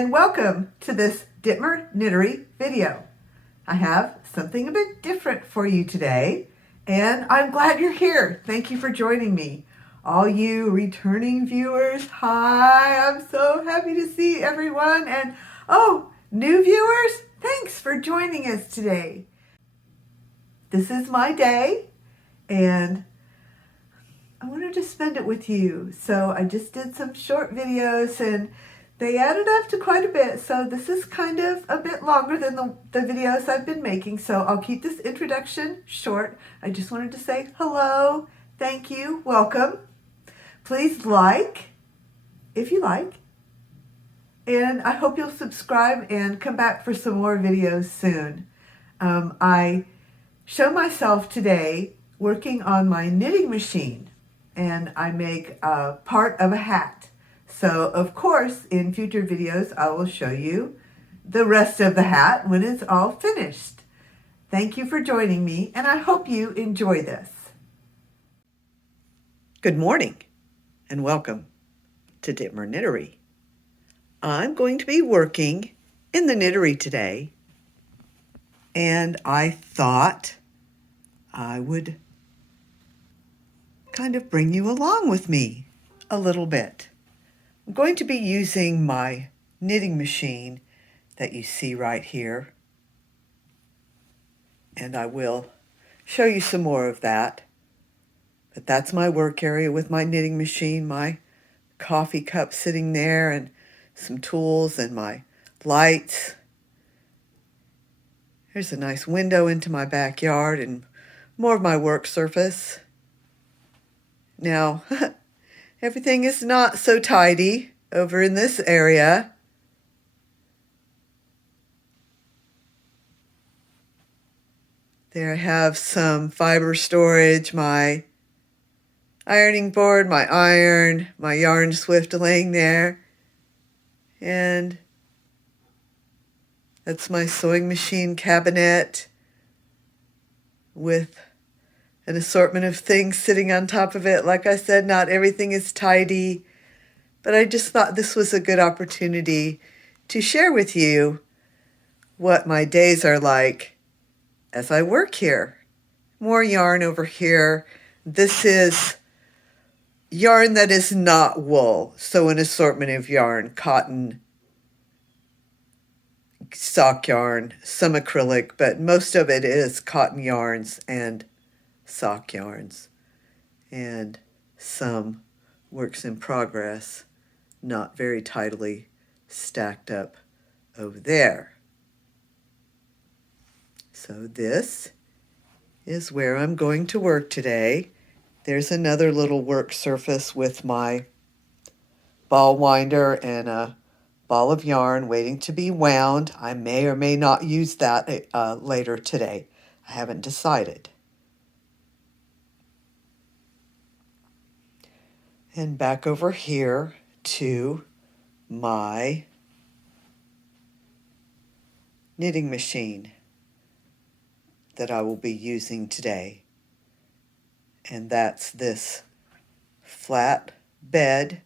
and welcome to this Dittmer Knittery video. I have something a bit different for you today, and I'm glad you're here. Thank you for joining me. All you returning viewers, hi, I'm so happy to see everyone. And oh, new viewers, thanks for joining us today. This is my day, and I wanted to spend it with you. So I just did some short videos and they added up to quite a bit. So this is kind of a bit longer than the videos I've been making. So I'll keep this introduction short. I just wanted to say hello, thank you, welcome. Please like if you like. And I hope you'll subscribe and come back for some more videos soon. I show myself today working on my knitting machine. And I make a part of a hat. So of course in future videos I will show you the rest of the hat when it's all finished. Thank you for joining me, and I hope you enjoy this. Good morning and welcome to Dittmer Knittery. I'm going to be working in the knittery today, and I thought I would kind of bring you along with me a little bit. I'm going to be using my knitting machine that you see right here, and I will show you some more of that. But that's my work area with my knitting machine, my coffee cup sitting there, and some tools and my lights. Here's a nice window into my backyard and more of my work surface. Now, everything is not so tidy over in this area. There I have some fiber storage, my ironing board, my iron, my yarn swift laying there. And that's my sewing machine cabinet with an assortment of things sitting on top of it. Like I said, not everything is tidy, but I just thought this was a good opportunity to share with you what my days are like as I work here. More yarn over here. This is yarn that is not wool, so an assortment of yarn, cotton, sock yarn, some acrylic, but most of it is cotton yarns and sock yarns, and some works in progress, not very tidily stacked up over there. So this is where I'm going to work today. There's another little work surface with my ball winder and a ball of yarn waiting to be wound. I may or may not use that later today. I haven't decided. And back over here to my knitting machine that I will be using today. And that's this flat bed,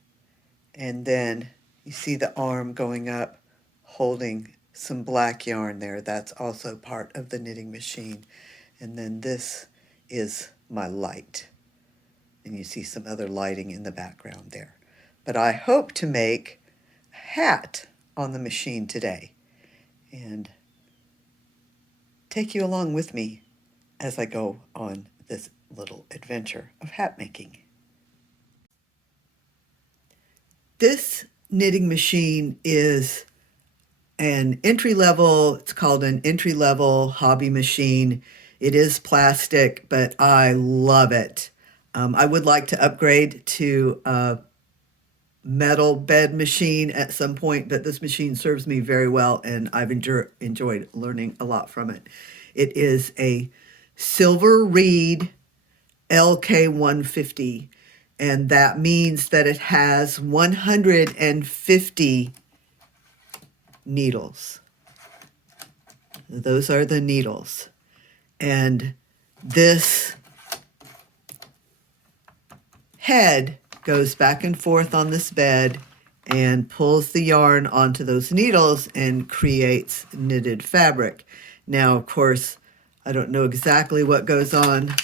and then you see the arm going up holding some black yarn there. That's also part of the knitting machine. And then this is my light. And you see some other lighting in the background there. But I hope to make a hat on the machine today and take you along with me as I go on this little adventure of hat making. This knitting machine is an entry-level, it's called an entry-level hobby machine. It is plastic, but I love it. I would like to upgrade to a metal bed machine at some point, but this machine serves me very well, and I've enjoyed learning a lot from it. It is a silver reed LK150, and that means that it has 150 needles. Those are the needles. And this head goes back and forth on this bed, and pulls the yarn onto those needles and creates knitted fabric. Now, of course, I don't know exactly what goes on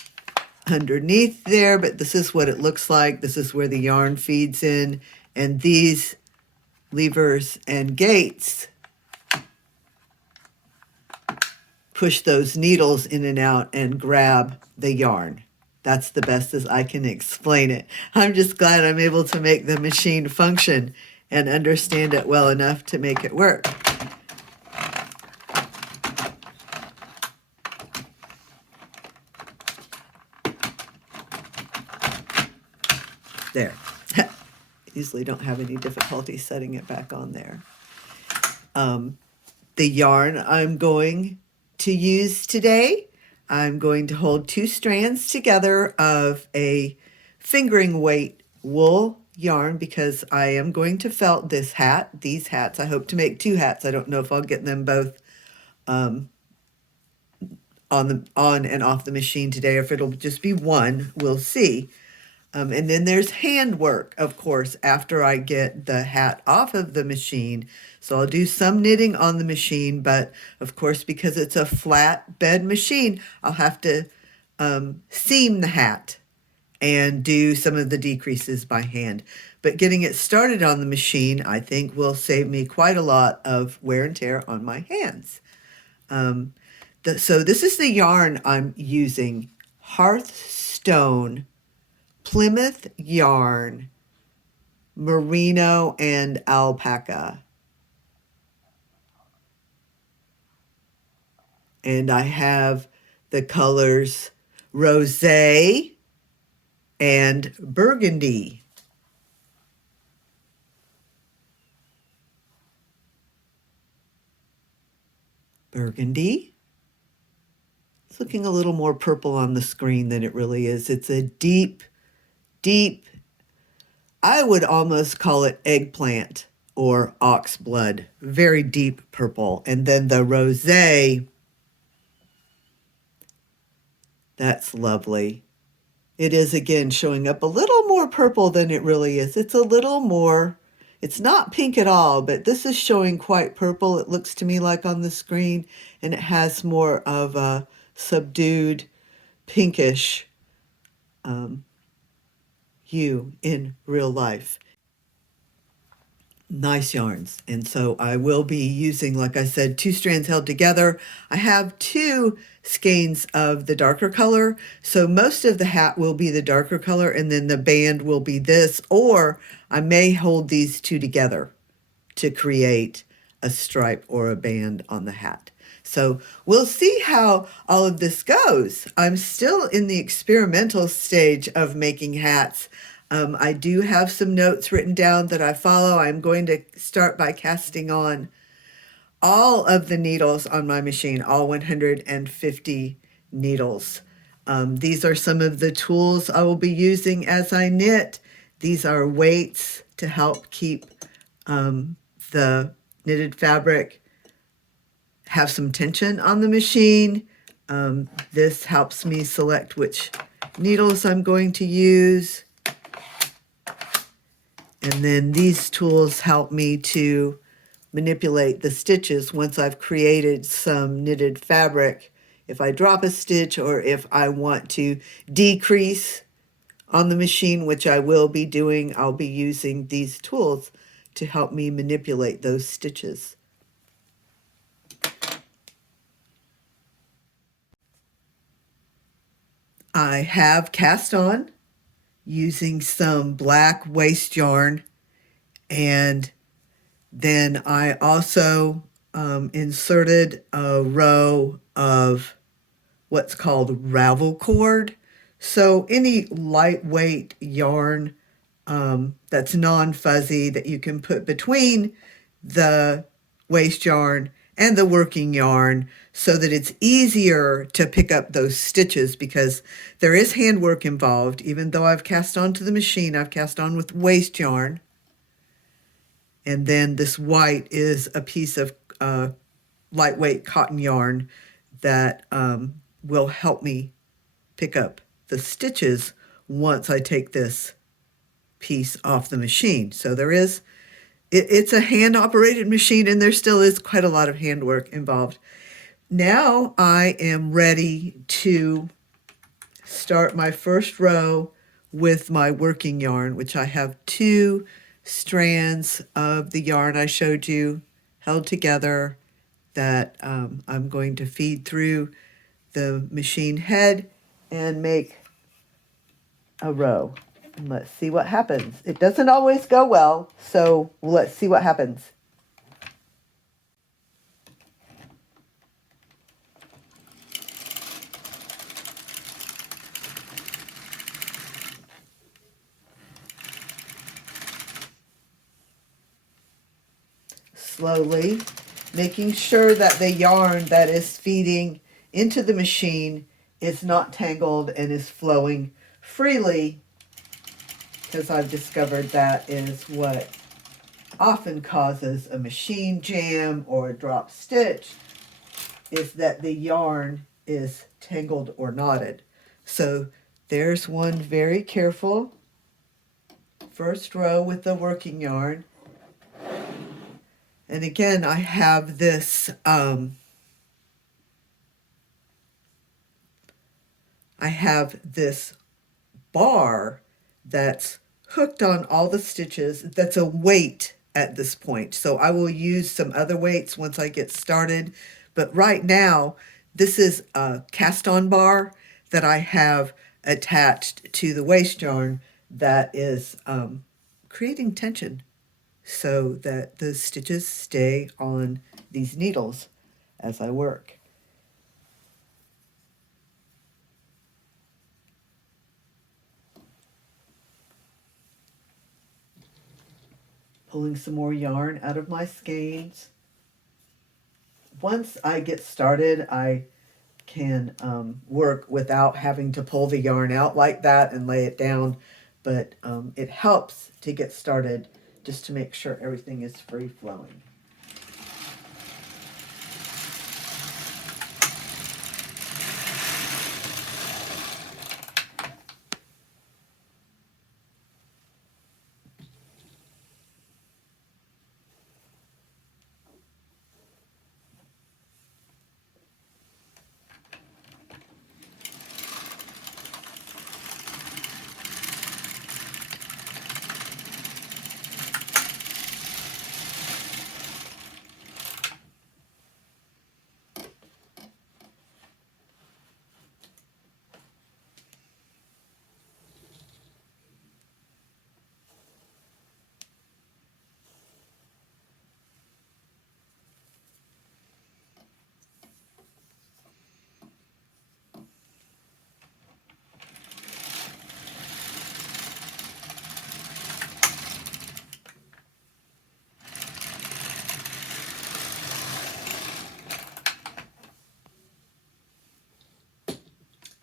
underneath there, but this is what it looks like. This is where the yarn feeds in, and these levers and gates push those needles in and out and grab the yarn. That's the best as I can explain it. I'm just glad I'm able to make the machine function and understand it well enough to make it work. There. Usually don't have any difficulty setting it back on there. The yarn I'm going to use today, I'm going to hold 2 strands together of a fingering weight wool yarn because I am going to felt this hat, these hats. I hope to make 2 hats. I don't know if I'll get them both on and off the machine today, or if it'll just be one. We'll see. And then there's handwork, of course, after I get the hat off of the machine. So I'll do some knitting on the machine, but of course, because it's a flat bed machine, I'll have to seam the hat and do some of the decreases by hand. But getting it started on the machine, I think, will save me quite a lot of wear and tear on my hands. So this is the yarn I'm using, Hearthstone Plymouth yarn, merino and alpaca. And I have the colors rosé and burgundy. Burgundy. It's looking a little more purple on the screen than it really is. It's a deep, I would almost call it eggplant or ox blood, very deep purple. And then the rosé, that's lovely. It is again showing up a little more purple than it really is. It's a little more, it's not pink at all, but this is showing quite purple. It looks to me like on the screen, and it has more of a subdued pinkish hue in real life. Nice yarns. And so I will be using, like I said, 2 strands held together. I have 2 skeins of the darker color. So most of the hat will be the darker color, and then the band will be this, or I may hold these 2 together to create a stripe or a band on the hat. So we'll see how all of this goes. I'm still in the experimental stage of making hats. I do have some notes written down that I follow. I'm going to start by casting on all of the needles on my machine, all 150 needles. These are some of the tools I will be using as I knit. These are weights to help keep the knitted fabric have some tension on the machine. This helps me select which needles I'm going to use. And then these tools help me to manipulate the stitches once I've created some knitted fabric. If I drop a stitch or if I want to decrease on the machine, which I will be doing, I'll be using these tools to help me manipulate those stitches. I have cast on using some black waste yarn, and then I also inserted a row of what's called Ravel Cord. So any lightweight yarn that's non-fuzzy that you can put between the waste yarn and the working yarn so that it's easier to pick up those stitches, because there is handwork involved. Even though I've cast on to the machine, I've cast on with waste yarn. And then this white is a piece of lightweight cotton yarn that will help me pick up the stitches once I take this piece off the machine. So there is It's a hand-operated machine, and there still is quite a lot of handwork involved. Now I am ready to start my first row with my working yarn, which I have 2 strands of the yarn I showed you held together that I'm going to feed through the machine head and make a row. And let's see what happens. It doesn't always go well, so let's see what happens. Slowly, making sure that the yarn that is feeding into the machine is not tangled and is flowing freely, because I've discovered that is what often causes a machine jam or a drop stitch, is that the yarn is tangled or knotted. So there's one very careful first row with the working yarn. And again, I have this bar that's hooked on all the stitches. That's a weight at this point. So I will use some other weights once I get started. But right now, this is a cast-on bar that I have attached to the waste yarn that is creating tension so that the stitches stay on these needles as I work. Pulling some more yarn out of my skeins. Once I get started, I can work without having to pull the yarn out like that and lay it down, but it helps to get started just to make sure everything is free flowing.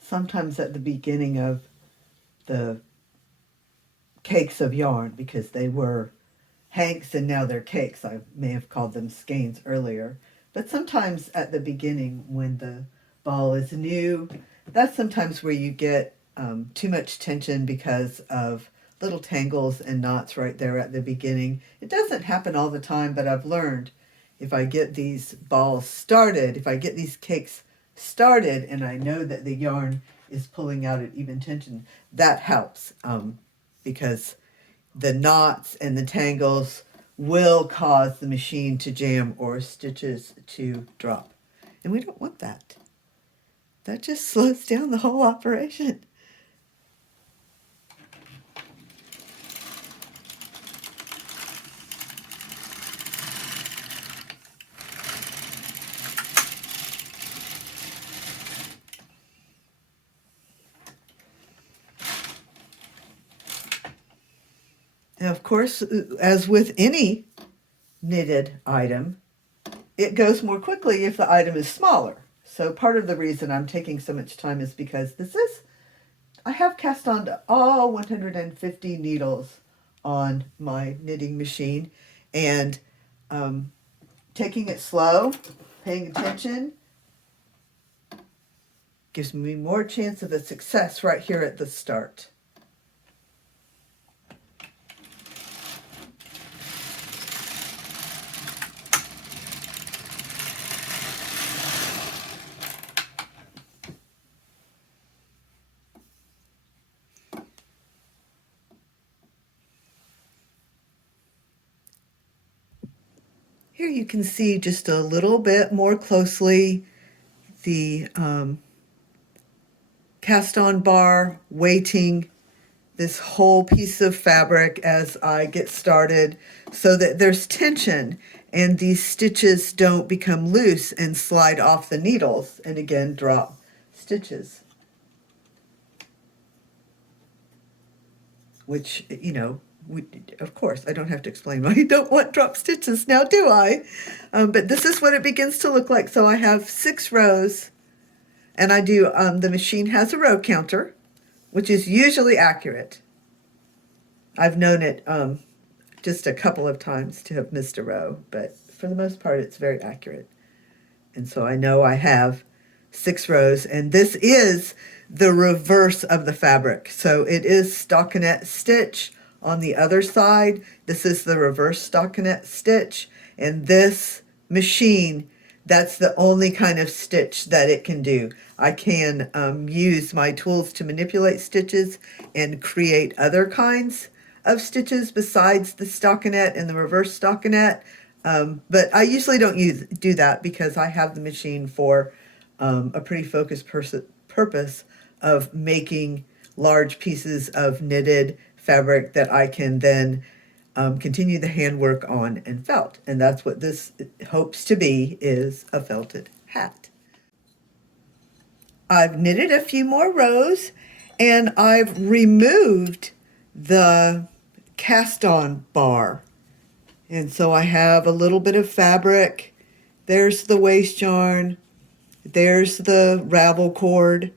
Sometimes at the beginning of the cakes of yarn, because they were hanks and now they're cakes. I may have called them skeins earlier. But sometimes at the beginning when the ball is new, that's sometimes where you get too much tension because of little tangles and knots right there at the beginning. It doesn't happen all the time, but I've learned if I get these balls started, if I get these cakes started and I know that the yarn is pulling out at even tension, that helps because the knots and the tangles will cause the machine to jam or stitches to drop. And we don't want that. That just slows down the whole operation. Now, of course, as with any knitted item, it goes more quickly if the item is smaller. So part of the reason I'm taking so much time is because I have cast on to all 150 needles on my knitting machine, and taking it slow, paying attention, gives me more chance of a success right here at the start. Here you can see just a little bit more closely the cast on bar weighting this whole piece of fabric as I get started so that there's tension and these stitches don't become loose and slide off the needles and again drop stitches. Which, you know, of course, I don't have to explain why you don't want drop stitches now, do I? But this is what it begins to look like. So I have 6 rows, and I do, the machine has a row counter, which is usually accurate. I've known it just a couple of times to have missed a row, but for the most part, it's very accurate. And so I know I have 6 rows, and this is the reverse of the fabric. So it is stockinette stitch on the other side. This is the reverse stockinette stitch, and this machine, that's the only kind of stitch that it can do. I can use my tools to manipulate stitches and create other kinds of stitches besides the stockinette and the reverse stockinette. But I usually don't do that because I have the machine for a pretty focused purpose of making large pieces of knitted fabric that I can then continue the handwork on and felt. And that's what this hopes to be, is a felted hat. I've knitted a few more rows and I've removed the cast on bar. And so I have a little bit of fabric. There's the waste yarn. There's the Ravel cord.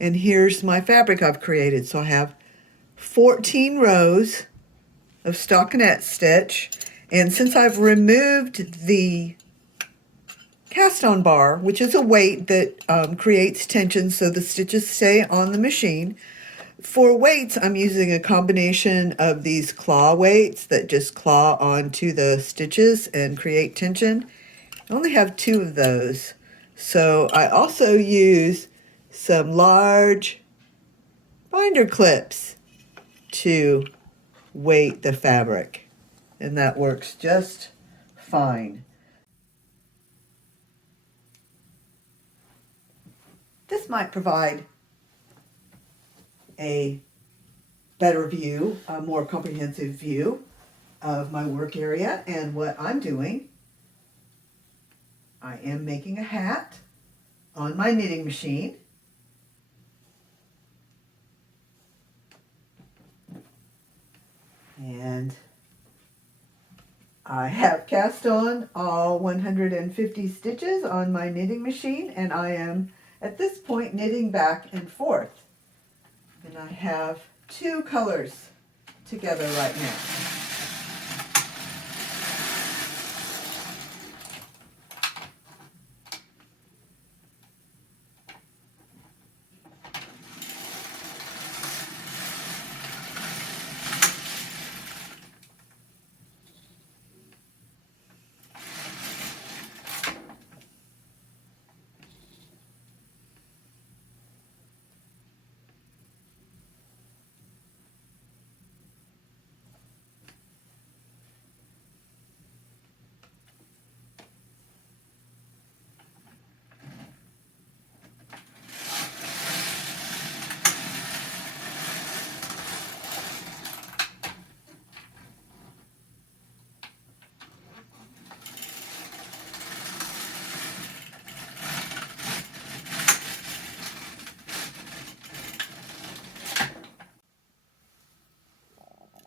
And here's my fabric I've created. So I have 14 rows of stockinette stitch. And since I've removed the cast on bar, which is a weight that creates tension so the stitches stay on the machine, for weights, I'm using a combination of these claw weights that just claw onto the stitches and create tension. I only have 2 of those. So I also use some large binder clips to weight the fabric, and that works just fine. This might provide a better view, a more comprehensive view of my work area and what I'm doing. I am making a hat on my knitting machine. And I have cast on all 150 stitches on my knitting machine, and I am at this point knitting back and forth. And I have 2 colors together right now.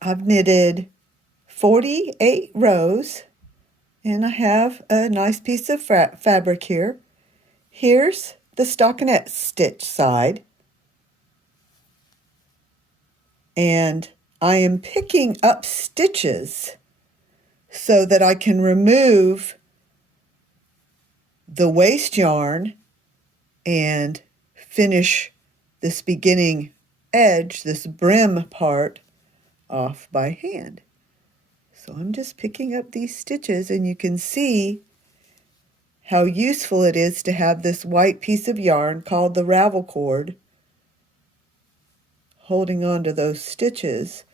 I've knitted 48 rows, and I have a nice piece of fabric here. Here's the stockinette stitch side, and I am picking up stitches so that I can remove the waste yarn and finish this beginning edge, this brim part, off by hand. So I'm just picking up these stitches, and you can see how useful it is to have this white piece of yarn called the Ravel Cord holding on to those stitches.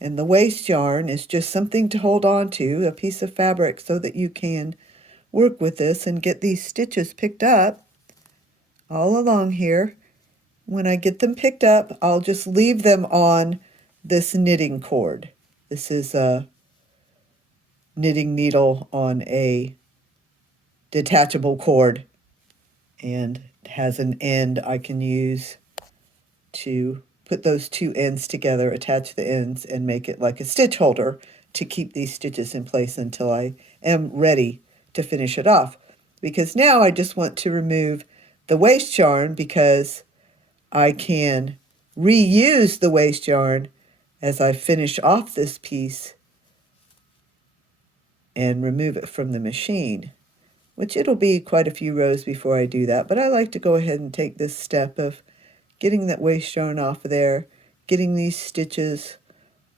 And the waste yarn is just something to hold on to, a piece of fabric, so that you can work with this and get these stitches picked up all along here. When I get them picked up, I'll just leave them on this knitting cord. This is a knitting needle on a detachable cord, and it has an end I can use to put those two ends together, attach the ends, and make it like a stitch holder to keep these stitches in place until I am ready to finish it off. Because now I just want to remove the waste yarn, because I can reuse the waste yarn as I finish off this piece and remove it from the machine, which it'll be quite a few rows before I do that. But I like to go ahead and take this step of getting that waste yarn off of there, getting these stitches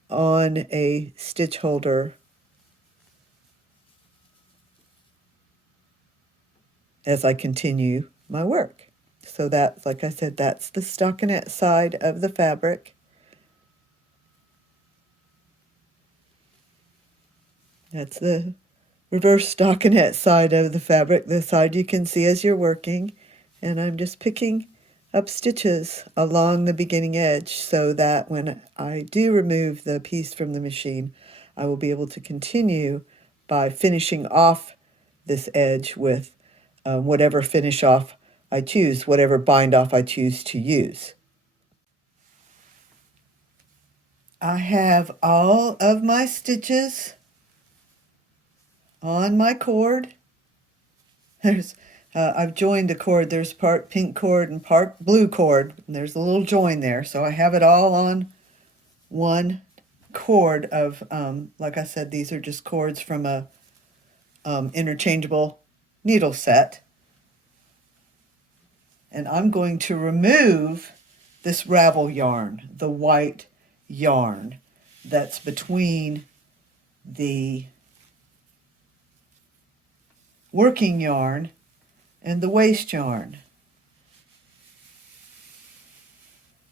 on a stitch holder as I continue my work. So that's, like I said, that's the stockinette side of the fabric. That's the reverse stockinette side of the fabric, the side you can see as you're working. And I'm just picking up stitches along the beginning edge so that when I do remove the piece from the machine, I will be able to continue by finishing off this edge with whatever finish off I choose, whatever bind off I choose to use. I have all of my stitches on my cord. I've joined the cord. There's part pink cord and part blue cord. And there's a little join there. So I have it all on one cord of, like I said, these are just cords from a interchangeable needle set. And I'm going to remove this Ravel yarn, the white yarn that's between the working yarn and the waste yarn.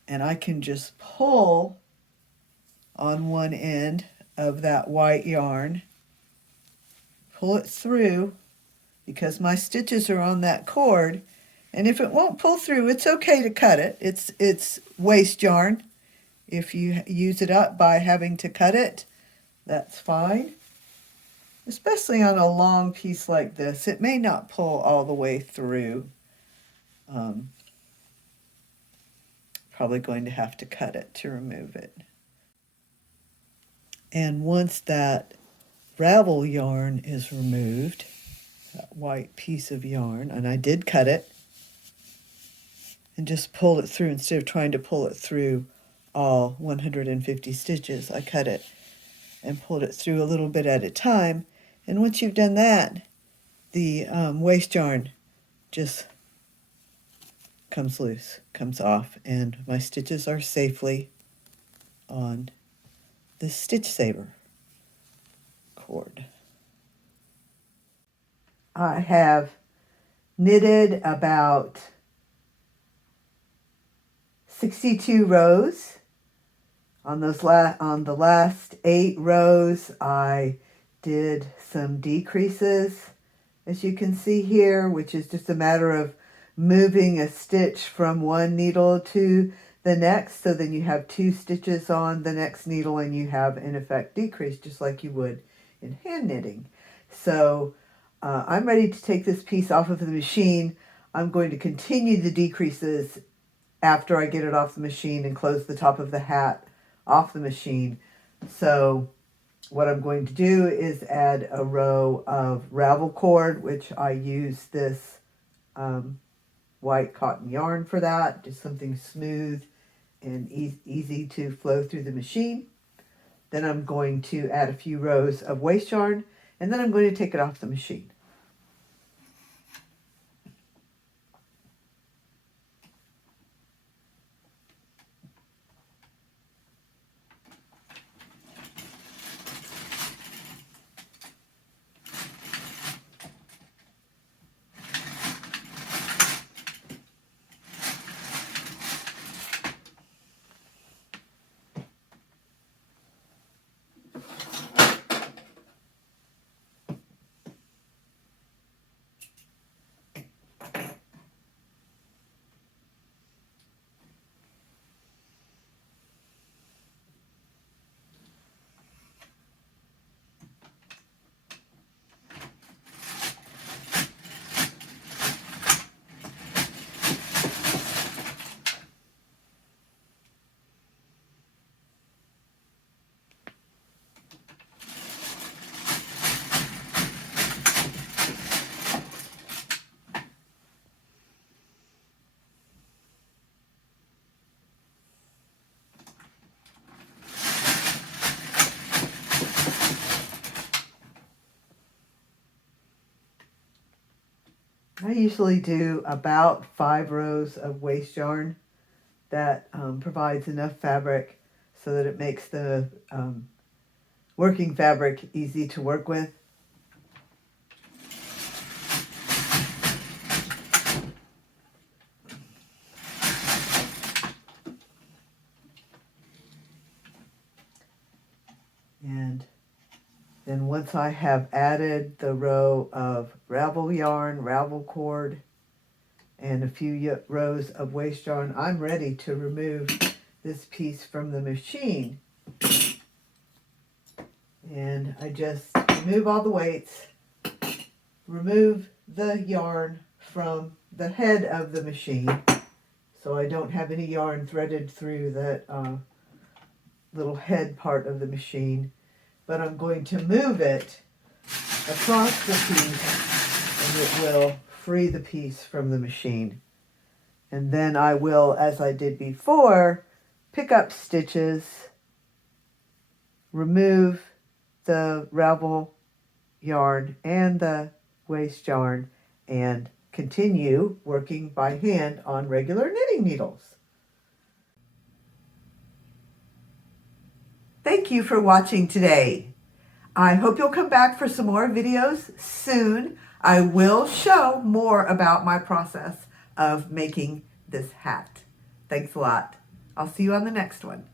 And I can just pull on one end of that white yarn, pull it through, because my stitches are on that cord. And if it won't pull through, it's okay to cut it. It's waste yarn. If you use it up by having to cut it, that's fine. Especially on a long piece like this, it may not pull all the way through. Probably going to have to cut it to remove it. And once that Ravel yarn is removed, that white piece of yarn, and I did cut it and just pulled it through instead of trying to pull it through all 150 stitches. I cut it and pulled it through a little bit at a time. And once you've done that, the waste yarn just comes loose, comes off, and my stitches are safely on the Stitch Saver cord. I have knitted about 62 rows. On those on the last 8 rows, I did some decreases, as you can see here, which is just a matter of moving a stitch from one needle to the next. So then you have 2 stitches on the next needle, and you have, in effect, decrease, just like you would in hand knitting. So I'm ready to take this piece off of the machine. I'm going to continue the decreases after I get it off the machine and close the top of the hat off the machine. So what I'm going to do is add a row of Ravel Cord, which I use this white cotton yarn for that, just something smooth and easy to flow through the machine. Then I'm going to add a few rows of waste yarn, and then I'm going to take it off the machine. I usually do about 5 rows of waste yarn. That provides enough fabric so that it makes the working fabric easy to work with. And then once I have added the row of Ravel yarn, Ravel cord, and a few rows of waste yarn, I'm ready to remove this piece from the machine. And I just remove all the weights, remove the yarn from the head of the machine so I don't have any yarn threaded through that little head part of the machine. But I'm going to move it across the piece and it will free the piece from the machine. And then I will, as I did before, pick up stitches, remove the Ravel yarn and the waste yarn, and continue working by hand on regular knitting needles. Thank you for watching today. I hope you'll come back for some more videos soon. I will show more about my process of making this hat. Thanks a lot. I'll see you on the next one.